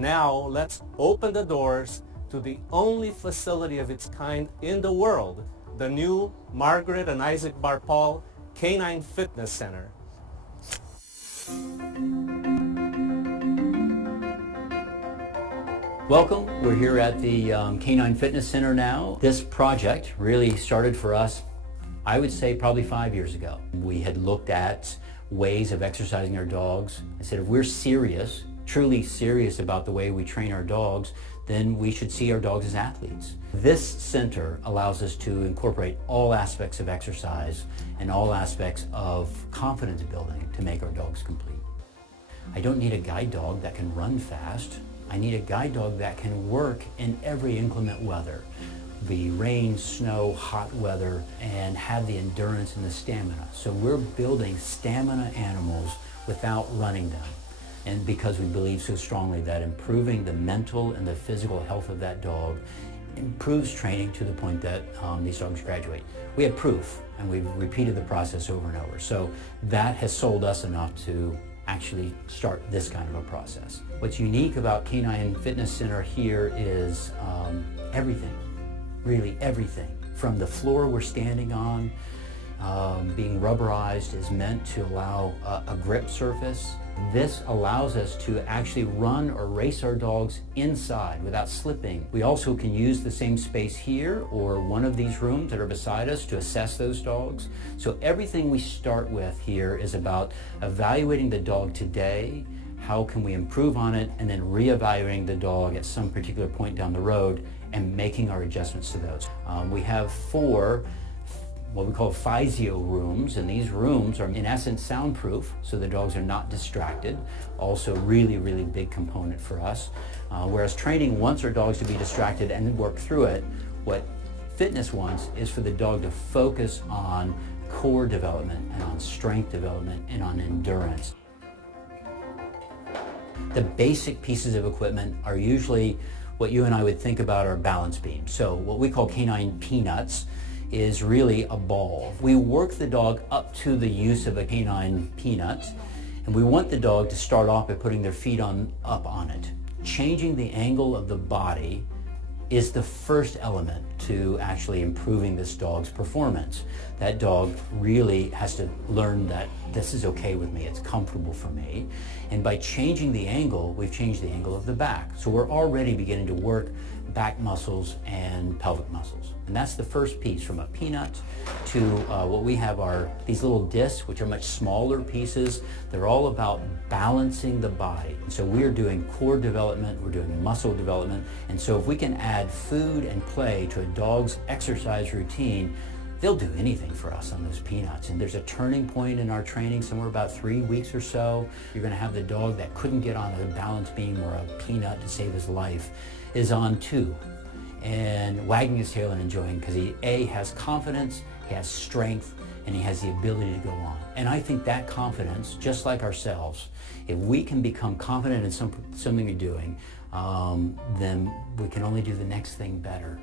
Now let's open the doors to the only facility of its kind in the world, the new Margaret and Isaac Barpaul Canine Fitness Center. Welcome. We're here at the Canine Fitness Center now. This project really started for us, I would say, probably 5 years ago. We had looked at ways of exercising our dogs. I said, if we're serious, truly serious about the way we train our dogs, then we should see our dogs as athletes. This center allows us to incorporate all aspects of exercise and all aspects of confidence building to make our dogs complete. I don't need a guide dog that can run fast. I need a guide dog that can work in every inclement weather, be rain, snow, hot weather, and have the endurance and the stamina. So we're building stamina animals without running them. And because we believe so strongly that improving the mental and the physical health of that dog improves training to the point that these dogs graduate. We have proof, and we've repeated the process over and over. So that has sold us enough to actually start this kind of a process. What's unique about Canine Fitness Center here is everything, really everything. From the floor we're standing on, being rubberized is meant to allow a grip surface. This allows us to actually run or race our dogs inside without slipping. We also can use the same space here or one of these rooms that are beside us to assess those dogs. So everything we start with here is about evaluating the dog today, how can we improve on it, and then reevaluating the dog at some particular point down the road and making our adjustments to those. We have 4 what we call Fizeo Rooms, and these rooms are in essence soundproof, so the dogs are not distracted. Also really, really big component for us. Whereas training wants our dogs to be distracted and work through it, what fitness wants is for the dog to focus on core development and on strength development and on endurance. The basic pieces of equipment are usually what you and I would think about are balance beams. So what we call canine peanuts is really a ball. We work the dog up to the use of a canine peanut, and we want the dog to start off by putting their feet up on it. Changing the angle of the body is the first element to actually improving this dog's performance. That dog really has to learn that this is okay with me, it's comfortable for me. And by changing the angle, we've changed the angle of the back. So we're already beginning to work back muscles and pelvic muscles. And that's the first piece, from a peanut to what we have are these little discs, which are much smaller pieces. They're all about balancing the body. And so we're doing core development, we're doing muscle development. And so if we can add food and play to a dog's exercise routine, they'll do anything for us on those peanuts. And there's a turning point in our training, somewhere about 3 weeks or so. You're gonna have the dog that couldn't get on a balance beam or a peanut to save his life is on 2 and wagging his tail and enjoying, because he has confidence, he has strength, and he has the ability to go on. And I think that confidence, just like ourselves, if we can become confident in something you're doing, then we can only do the next thing better.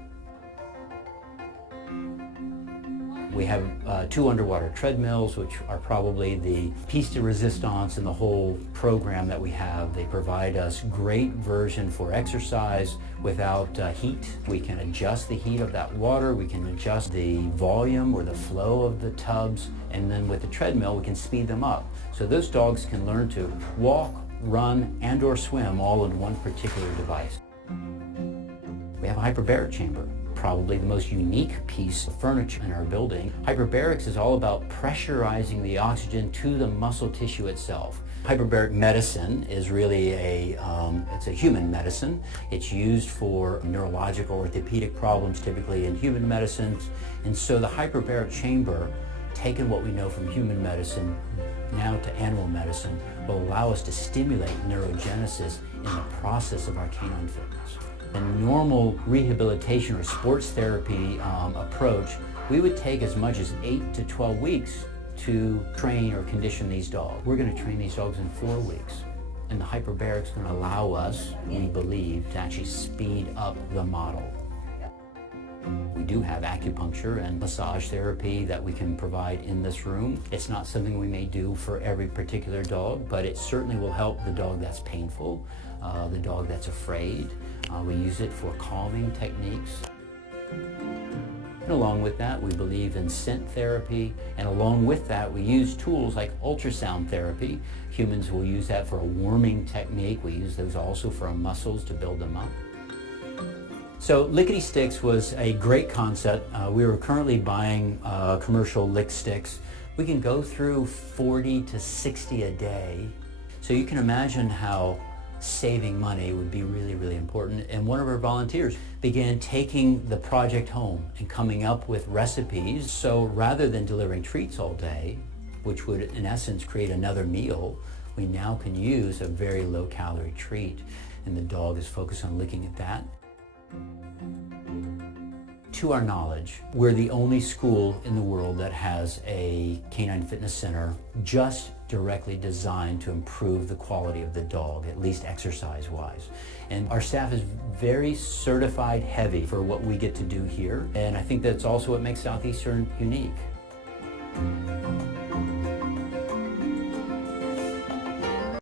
We have 2 underwater treadmills, which are probably the piece de resistance in the whole program that we have. They provide us great version for exercise without heat. We can adjust the heat of that water, we can adjust the volume or the flow of the tubs, and then with the treadmill we can speed them up. So those dogs can learn to walk, run, and or swim all in one particular device. We have a hyperbaric chamber, probably the most unique piece of furniture in our building. Hyperbarics is all about pressurizing the oxygen to the muscle tissue itself. Hyperbaric medicine is really it's a human medicine. It's used for neurological orthopedic problems, typically in human medicine. And so the hyperbaric chamber, taking what we know from human medicine now to animal medicine, will allow us to stimulate neurogenesis in the process of our canine fitness. A normal rehabilitation or sports therapy approach, we would take as much as 8 to 12 weeks to train or condition these dogs. We're going to train these dogs in 4 weeks. And the hyperbaric is going to allow us, we believe, to actually speed up the model. We do have acupuncture and massage therapy that we can provide in this room. It's not something we may do for every particular dog, but it certainly will help the dog that's painful, the dog that's afraid. We use it for calming techniques. And along with that, we believe in scent therapy, and along with that, we use tools like ultrasound therapy. Humans will use that for a warming technique. We use those also for our muscles to build them up. So Lickety Sticks was a great concept. We were currently buying commercial lick sticks. We can go through 40 to 60 a day. So you can imagine how saving money would be really, really important. And one of our volunteers began taking the project home and coming up with recipes. So rather than delivering treats all day, which would in essence create another meal, we now can use a very low calorie treat, and the dog is focused on licking at that. To our knowledge, we're the only school in the world that has a canine fitness center just directly designed to improve the quality of the dog, at least exercise-wise. And our staff is very certified heavy for what we get to do here, and I think that's also what makes Southeastern unique.